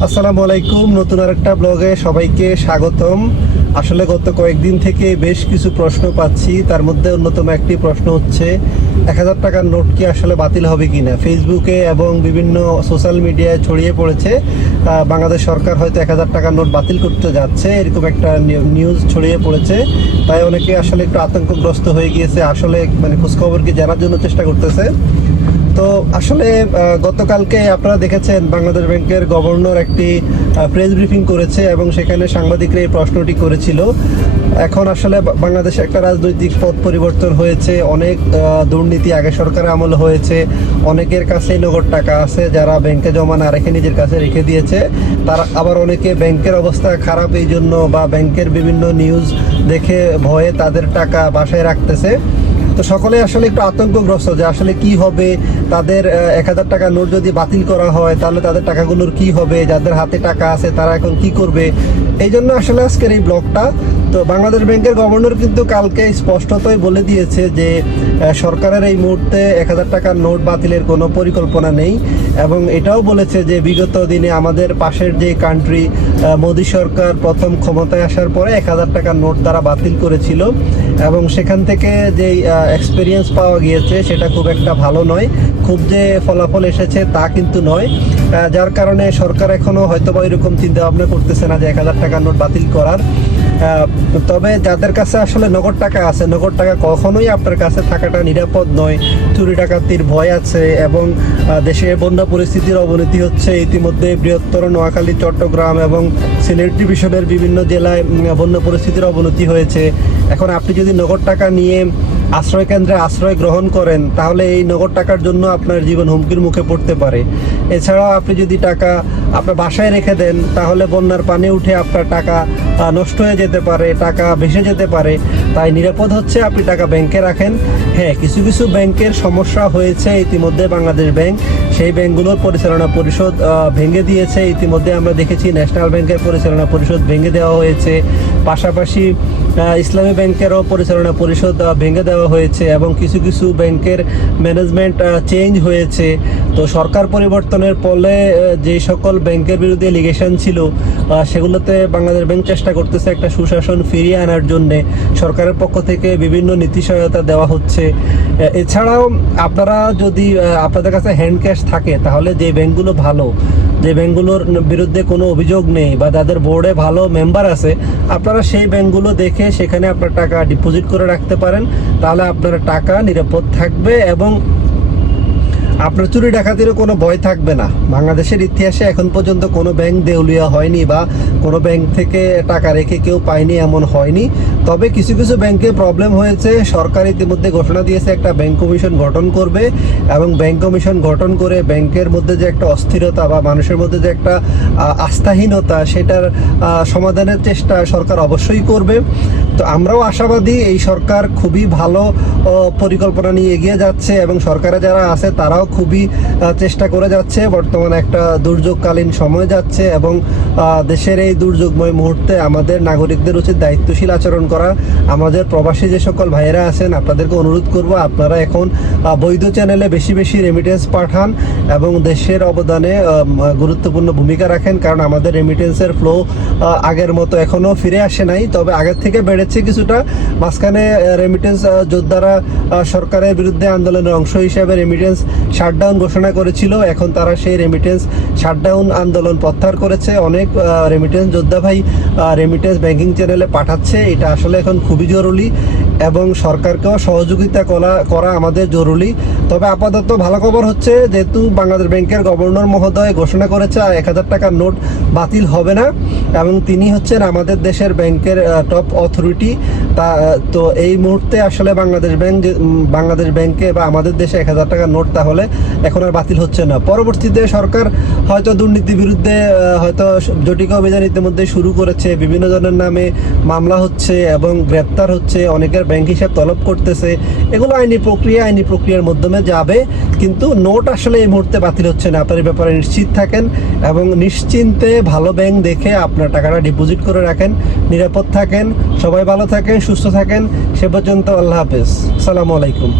আসসালামু আলাইকুম। নতুন আরেকটা ব্লগে সবাইকে স্বাগতম। আসলে গত কয়েকদিন থেকে বেশ কিছু প্রশ্ন পাচ্ছি। তার মধ্যে অন্যতম একটি প্রশ্ন হচ্ছে, এক হাজার টাকার নোট কি আসলে বাতিল হবে কিনা? ফেসবুকে এবং বিভিন্ন সোশ্যাল মিডিয়ায় ছড়িয়ে পড়েছে বাংলাদেশ সরকার হয়তো এক হাজার টাকার নোট বাতিল করতে যাচ্ছে। এরকম একটা নিউ- নিউজ ছড়িয়ে পড়েছে। তাই অনেকে আসলে একটু আতঙ্কগ্রস্ত হয়ে গিয়েছে। আসলে মানে খোঁজখবর কি জানার জন্য চেষ্টা করতেছে? তো আসলে গতকালকে আপনারা দেখেছেন বাংলাদেশ ব্যাংকের গভর্নর একটি প্রেস ব্রিফিং করেছে এবং সেখানে সাংবাদিকরা এই প্রশ্নটি করেছিল। এখন আসলে বাংলাদেশে একটা রাজনৈতিক পথ পরিবর্তন হয়েছে। অনেক দুর্নীতি, আগে সরকারের আমল হয়েছে। অনেকের কাছেই নগদ টাকা আছে যারা ব্যাংকে জমা না রেখে নিজের কাছে রেখে দিয়েছে। তারা আবার অনেকে ব্যাংকের অবস্থা খারাপ এই জন্য বা ব্যাংকের বিভিন্ন নিউজ দেখে ভয়ে তাদের টাকা বাসায় রাখতেছে। তো সকলে আসলে একটু আতঙ্কগ্রস্ত যে আসলে কি হবে, তাদের এক হাজার টাকা নোট যদি বাতিল করা হয়, তাহলে তাদের টাকাগুলোর কি হবে, যাদের হাতে টাকা আছে তারা এখন কি করবে? এই জন্য আসলে আজকের এই ব্লগটা, তো বাংলাদেশ ব্যাংকের গভর্নর কিন্তু কালকে স্পষ্টতই বলে দিয়েছে যে সরকারের এই মুহূর্তে এক হাজার টাকার নোট বাতিলের কোনো পরিকল্পনা নেই এবং এটাও বলেছে যে, বিগত দিনে আমাদের পাশের যে কান্ট্রি মোদী সরকার প্রথম ক্ষমতায় আসার পরে এক হাজার টাকার নোট তারা বাতিল করেছিল। এবং সেখান থেকে যে এক্সপিরিয়েন্স পাওয়া গিয়েছে, সেটা খুব একটা ভালো নয়। খুব যে ফলাফল এসেছে তা কিন্তু নয়। যার কারণে সরকার এখনও হয়তো বা এরকম চিন্তা ভাবনা করতেছে না যে এক হাজার টাকার নোট বাতিল করার। তবে যাদের কাছে আসলে নগদ টাকা আছে, নগদ টাকা কখনোই আপনার কাছে থাকাটা নিরাপদ নয়। চুরি ডাকাতির ভয় আছে এবং দেশে বন্যা পরিস্থিতির অবনতি হচ্ছে। ইতিমধ্যে বৃহত্তর নোয়াখালী, চট্টগ্রাম এবং সিলেট ডিভিশনের বিভিন্ন জেলায় বন্যা পরিস্থিতির অবনতি হয়েছে। এখন আপনি যদি নগদ টাকা নিয়ে আশ্রয় কেন্দ্রে আশ্রয় গ্রহণ করেন, তাহলে এই নগদ টাকার জন্য আপনার জীবন হুমকির মুখে পড়তে পারে। এছাড়াও আপনি যদি টাকা আপনার বাসায় রেখে দেন, তাহলে বন্যার পানি উঠে আপনার টাকা নষ্ট হয়ে যেতে পারে, টাকা ভেসে যেতে পারে। তাই নিরাপদ হচ্ছে আপনি টাকা ব্যাংকে রাখেন। হ্যাঁ কিছু কিছু ব্যাংকের সমস্যা হয়েছে ইতিমধ্যে বাংলাদেশ ব্যাংক। সেই ব্যাংকগুলোর পরিচালনা পরিষদ ভেঙে দিয়েছে। ইতিমধ্যে আমরা দেখেছি ন্যাশনাল ব্যাংকের পরিচালনা পরিষদ ভেঙে দেওয়া হয়েছে। পাশাপাশি ইসলামী ব্যাংকেরও পরিচালনা পরিষদ ভেঙে দেওয়া হয়েছে এবং কিছু কিছু ব্যাংকের ম্যানেজমেন্ট চেঞ্জ হয়েছে। তো সরকার পরিবর্তনের ফলে যে সকল ব্যাংকের বিরুদ্ধে লিগেশন ছিল সেগুলোতে বাংলাদেশ ব্যাংক চেষ্টা করতেছে একটা সুশাসন ফিরিয়ে আনার জন্যে। সরকারের পক্ষ থেকে বিভিন্ন নীতি সহায়তা দেওয়া হচ্ছে। এছাড়াও আপনারা যদি আপনাদের কাছে হ্যান্ড ক্যাশ থাকে, তাহলে যে ব্যাংকগুলো ভালো, যে ব্যাংকগুলোর বিরুদ্ধে কোনো অভিযোগ নেই বা যাদের বোর্ডে ভালো মেম্বার আছে, আপনারা সেই ব্যাংকগুলো দেখে সেখানে আপনার টাকা ডিপোজিট করে রাখতে পারেন তাহলে আপনার টাকা নিরাপদ থাকবে এবং আপনার চুরি ডাকাতিরও কোনো ভয় থাকবে না। বাংলাদেশের ইতিহাসে এখন পর্যন্ত কোনো ব্যাংক দেউলিয়া হয়নি বা কোনো ব্যাংক থেকে টাকা রেখে কেউ পায়নি এমন হয়নি। তবে কিছু কিছু ব্যাংকে প্রবলেম হয়েছে। সরকার ইতিমধ্যে ঘোষণা দিয়েছে একটা ব্যাংক কমিশন গঠন করবে এবং ব্যাংক কমিশন গঠন করে ব্যাংকের মধ্যে যে একটা অস্থিরতা বা মানুষের মধ্যে যে একটা আস্থাহীনতা সেটার সমাধানের চেষ্টা সরকার অবশ্যই করবে। তো আমরাও আশাবাদী এই সরকার খুবই ভালো পরিকল্পনা নিয়ে এগিয়ে যাচ্ছে এবং সরকারে যারা আছে তারাও খুবই চেষ্টা করে যাচ্ছে। বর্তমানে একটা দুর্যোগকালীন সময় যাচ্ছে এবং দেশের এই দুর্যোগময় মুহূর্তে আমাদের নাগরিকদের উচিত দায়িত্বশীল আচরণ করা। আমাদের প্রবাসী যে সকল ভাইয়েরা আছেন, আপনাদেরকে অনুরোধ করব, আপনারা এখন বৈধ চ্যানেলে বেশি বেশি রেমিটেন্স পাঠান এবং দেশের অবদানে গুরুত্বপূর্ণ ভূমিকা রাখেন। কারণ আমাদের রেমিটেন্সের ফ্লো আগের মতো এখনও ফিরে আসে নাই। তবে আগের থেকে বেড়েছে কিছুটা। মাঝখানে রেমিটেন্স যোদ্ধারা সরকারের বিরুদ্ধে আন্দোলনের অংশ হিসেবে রেমিটেন্স শাটডাউন ঘোষণা করেছিল। এখন তারা সেই রেমিটেন্স শাটডাউন আন্দোলন প্রত্যাহার করেছে। অনেক রেমিটেন্স যোদ্ধা ভাই রেমিটেন্স ব্যাঙ্কিং চ্যানেলে পাঠাচ্ছে। এটা আসলে এখন খুবই জরুরি। এবং সরকারকেও সহযোগিতা করা করা আমাদের জরুরি। তবে আপাতত ভালো খবর হচ্ছে, যেহেতু বাংলাদেশ ব্যাংকের গভর্নর মহোদয় ঘোষণা করেছে এক হাজার টাকার নোট বাতিল হবে না। এবং তিনি হচ্ছেন আমাদের দেশের ব্যাংকের টপ অথরিটি তা তো এই মুহূর্তে আসলে বাংলাদেশ ব্যাংক বাংলাদেশ ব্যাংকে বা আমাদের দেশে এক হাজার টাকার নোট তাহলে এখন আর বাতিল হচ্ছে না। পরবর্তীতে সরকার হয়তো দুর্নীতির বিরুদ্ধে হয়তো জটিকা অভিযান ইতিমধ্যে শুরু করেছে, বিভিন্ন জনের নামে মামলা হচ্ছে এবং গ্রেপ্তার হচ্ছে, অনেকের ব্যাংক হিসাব তলব করতেছে, এগুলো আইনি প্রক্রিয়া, আইনি প্রক্রিয়ার মাধ্যমে যাবে, কিন্তু নোট আসলে এই মুহূর্তে বাতিল হচ্ছে না। আপনার ব্যাপারে নিশ্চিত থাকেন এবং নিশ্চিন্তে ভালো ব্যাংক দেখে আপনার টাকাটা ডিপোজিট করে রাখেন, নিরাপদ থাকেন, সবাই ভালো থাকেন, সুস্থ থাকেন। সে পর্যন্ত আল্লাহ হাফেজ। সালামু আলাইকুম।